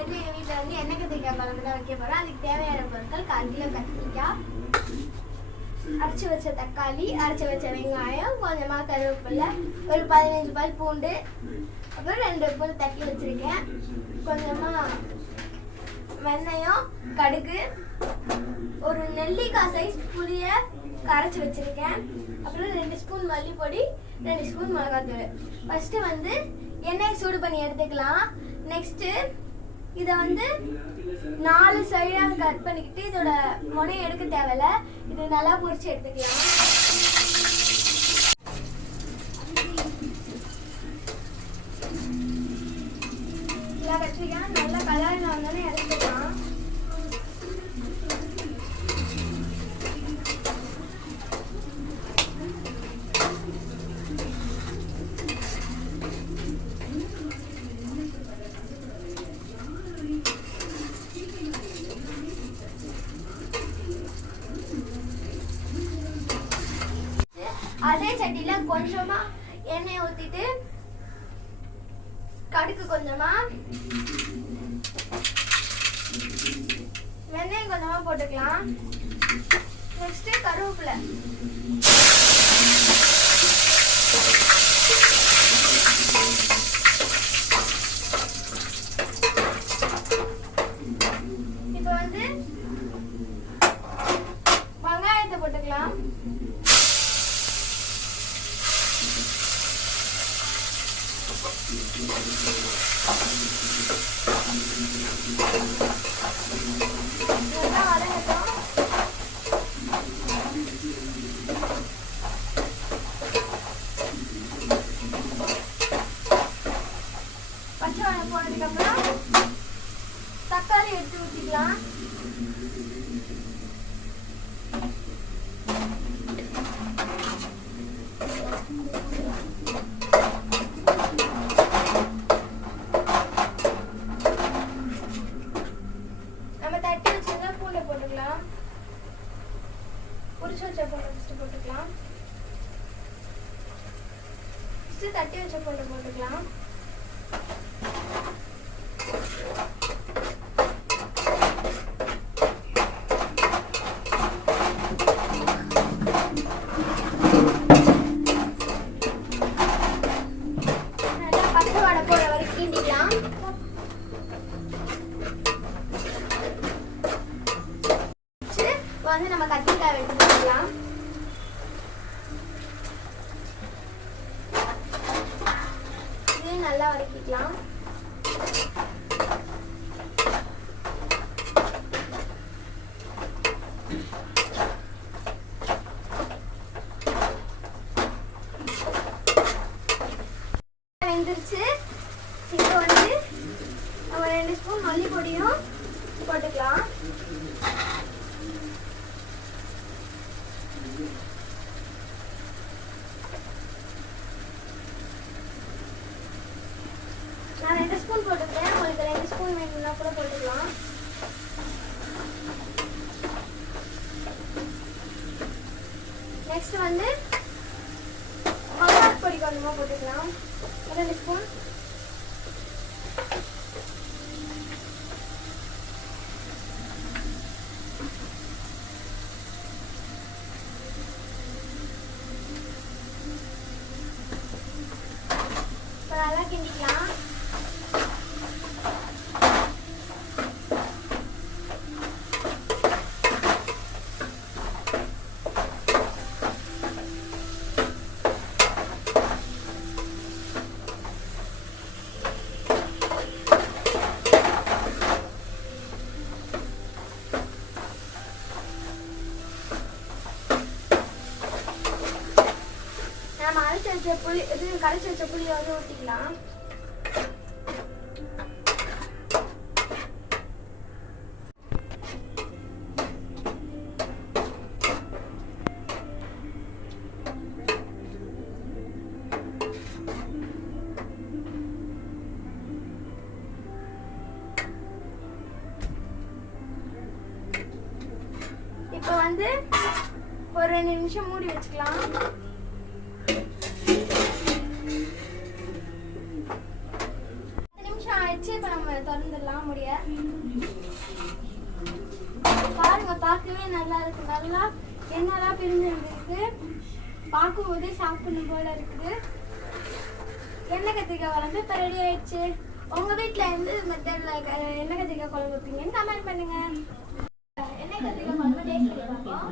போயிட்டு எங்கள் வீட்டில் வந்து எண்ணெய் கத்திரிக்காய் குழம்பு தான் வைக்க போகிறோம். அதுக்கு தேவையான பொருட்கள் 1/4 கிலோ கத்திரிக்காய், அரைச்சி வச்ச தக்காளி, அரைச்சி வச்ச வெங்காயம், கொஞ்சமாக கருவேப்பிலை, ஒரு 15 பல் பூண்டு, அப்புறம் 2 பூண்டு தட்டி வச்சுருக்கேன், கொஞ்சமாக வெந்தயம், கடுகு, ஒரு நெல்லிக்காய் சைஸ் புளியை கரைச்சி வச்சுருக்கேன், அப்புறம் 2 ஸ்பூன் மல்லிப்பொடி, 2 ஸ்பூன் மிளகாத்தூள். ஃபஸ்ட்டு வந்து எண்ணெய் சூடு பண்ணி எடுத்துக்கலாம். நெக்ஸ்ட்டு இதை வந்து 4 சைடாக கட் பண்ணிக்கிட்டு இதோட முனையை எடுக்க தேவையில்ல, இது நல்லா பொரிச்சு எடுத்துக்கலாம். கத்திரிக்காய் நல்லா கலரில் வந்தோடனே எடுத்துக்கலாம். அதே சட்டியில கொஞ்சமா எண்ணெய் ஊத்திட்டு கடுகு கொஞ்சமா, வெந்தயம் கொஞ்சமா போட்டுக்கலாம். நெக்ஸ்ட் கருவேப்பிலை, இப்போ வந்து வெங்காயத்தை போட்டுக்கலாம். நல்லா வதங்கட்டும். பச்சை வாழை போனதுக்கு அப்புறம் தக்காளி எடுத்து ஊற்றிக்கலாம். தட்டி வச்சிருந்தா பூண்டை போட்டுக்கலாம். உரிச்சு வச்ச பூண்டை ஃபஸ்ட்டு போட்டுக்கலாம். ஃபஸ்ட்டு தட்டி வச்ச பூண்டை போட்டுக்கலாம். நல்லா பச்சை வாடை போகிற வரைக்கும் கிண்டிக்கலாம். வந்து நம்ம கத்திரிக்காய் எடுத்து போட்டுக்கலாம். இதையும் நல்லா வதக்கிக்கலாம். வெந்துருச்சு. இப்போ வந்து நம்ம 2 ஸ்பூன் மல்லிப்பொடியும் போட்டுக்கலாம். நான் 2 ஸ்பூன் போட்டுக்கிறேன். உங்களுக்கு 2 ஸ்பூன் வேணும்னா கூட போட்டுக்கலாம். நெக்ஸ்ட் வந்து மிளகாய் பொடி கொஞ்சமாக போட்டுக்கலாம். 2 ஸ்பூன். நல்லா கிண்டிக்கலாம். நம்ம அரைச்சி வச்ச புளி இது கரைச்சி வச்ச புளியை வந்து ஊற்றிக்கலாம். இப்போ வந்து ஒரு 2 நிமிஷம் மூடி வச்சுக்கலாம். நிமிஷம் ஆயிடுச்சு. இப்போ நம்ம திறந்துடலாம் முடிய. பாருங்க, பார்க்கவே நல்லா இருக்கு. நல்லா எண்ணெய்லாம் பிரிஞ்சிருக்கு. பார்க்கும்போதே சாப்பிடணும் போல இருக்குது. எண்ணெய் கத்திரிக்காய் குழம்பு இப்போ ரெடி ஆயிடுச்சு. உங்க வீட்டில் எந்த மெத்தட்ல எண்ணெய் கத்திரிக்காய் குழம்பு வைப்பீங்கன்னு கமெண்ட் பண்ணுங்க. எண்ணெய் கத்திரிக்காய் குழம்பு டேஸ்ட் பண்ணி பார்ப்போம்.